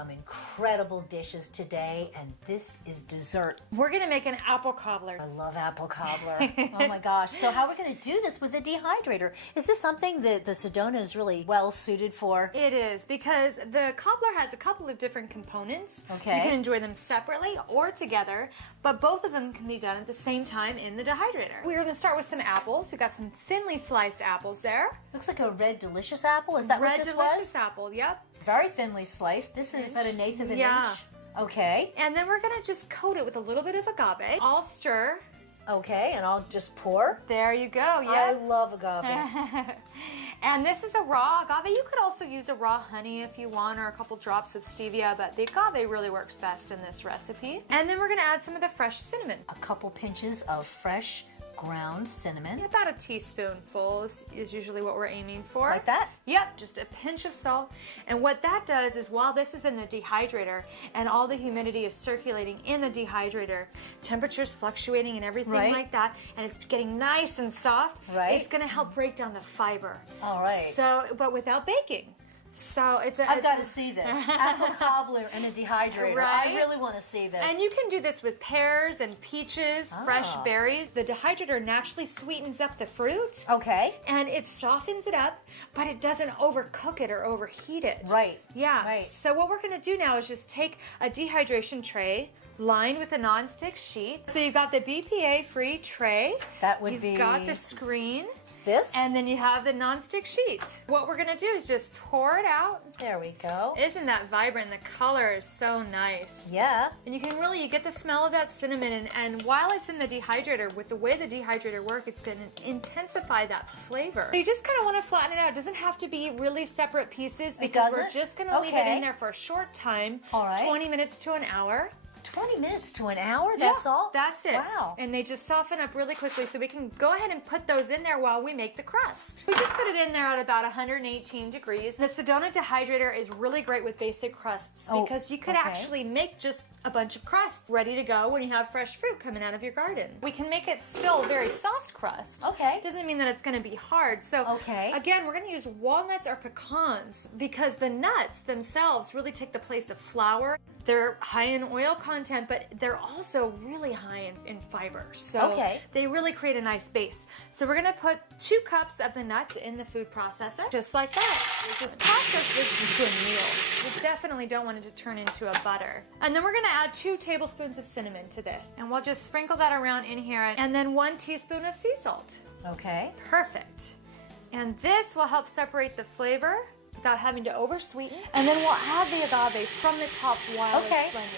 some incredible dishes today, and this is dessert. We're gonna make an apple cobbler. I love apple cobbler. Oh my gosh. So how are we gonna do this with a dehydrator? Is this something that the Sedona is really well suited for? It is, because the cobbler has a couple of different components. Okay. You can enjoy them separately or together, but both of them can be done at the same time in the dehydrator. We're gonna start with some apples. We got some thinly sliced apples there. Looks like a red delicious apple. Is that what this Red delicious was? apple, yep. Very thinly sliced. This is about an eighth of an Yeah. inch. Okay. And then we're gonna just coat it with a little bit of agave. I'll stir. Okay, and I'll just pour. There you go, I yeah. love agave. And this is a raw agave. You could also use a raw honey if you want, or a couple drops of stevia, but the agave really works best in this recipe. And then we're gonna add some of the fresh cinnamon. A couple pinches of fresh ground cinnamon. About a teaspoonful is usually what we're aiming for. Like that? Yep, just a pinch of salt. And what that does is, while this is in the dehydrator and all the humidity is circulating in the dehydrator, temperature's fluctuating and everything Right. like that, and it's getting nice and soft, Right. it's gonna help break down the fiber. All right. So, but without baking. So I've got to see this. Apple cobbler and a dehydrator. Right? I really want to see this. And you can do this with pears and peaches, fresh Ah. berries. The dehydrator naturally sweetens up the fruit. Okay. And it softens it up, but it doesn't overcook it or overheat it. Right. Yeah. Right. So what we're going to do now is just take a dehydration tray lined with a nonstick sheet. So you've got the BPA-free tray. That would You've be got the screen. this. And then you have the nonstick sheet. What we're going to do is just pour it out. There we go. Isn't that vibrant? The color is so nice. Yeah. And you can really, you get the smell of that cinnamon, and while it's in the dehydrator, with the way the dehydrator works, it's going to intensify that flavor. So you just kind of want to flatten it out. It doesn't have to be really separate pieces, because we're doesn't? just going to leave it Okay. in there for a short time, All right. 20 minutes to an hour. 20 minutes to an hour, that's Yeah, all? That's it. Wow. And they just soften up really quickly, so we can go ahead and put those in there while we make the crust. We just put it in there at about 118 degrees. The Sedona dehydrator is really great with basic crusts, Oh, because you could okay. actually make just a bunch of crust ready to go when you have fresh fruit coming out of your garden. We can make it still a very soft crust. Okay. Doesn't mean that it's going to be hard. So Okay. again, we're going to use walnuts or pecans, because the nuts themselves really take the place of flour. They're high in oil content, but they're also really high in fiber. So Okay. they really create a nice base. So we're gonna put 2 cups of the nuts in the food processor, just like that. We just process this into a meal. We definitely don't want it to turn into a butter. And then we're gonna add 2 tablespoons of cinnamon to this. And we'll just sprinkle that around in here, and then 1 teaspoon of sea salt. Okay. Perfect. And this will help separate the flavor without having to oversweeten. And then we'll add the agave from the top while Okay. it's blended.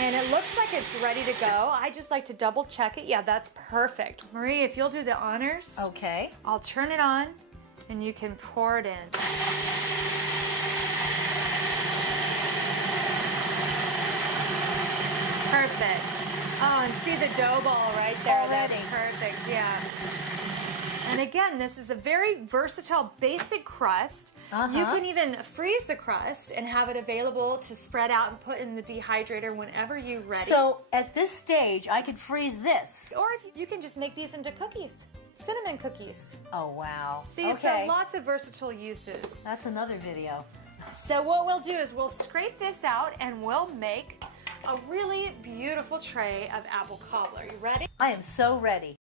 And it looks like it's ready to go. I just like to double check it. Yeah, that's perfect. Marie, if you'll do the honors, Okay. I'll turn it on and you can pour it in. Perfect. Oh, and see the dough ball right there. Already. That's perfect, yeah. And again, this is a very versatile basic crust. You can even freeze the crust and have it available to spread out and put in the dehydrator whenever you're ready. So at this stage, I could freeze this. Or if you can just make these into cookies, cinnamon cookies. Oh, wow. See, okay. so lots of versatile uses. That's another video. So what we'll do is we'll scrape this out and we'll make a really beautiful tray of apple cobbler. You ready? I am so ready.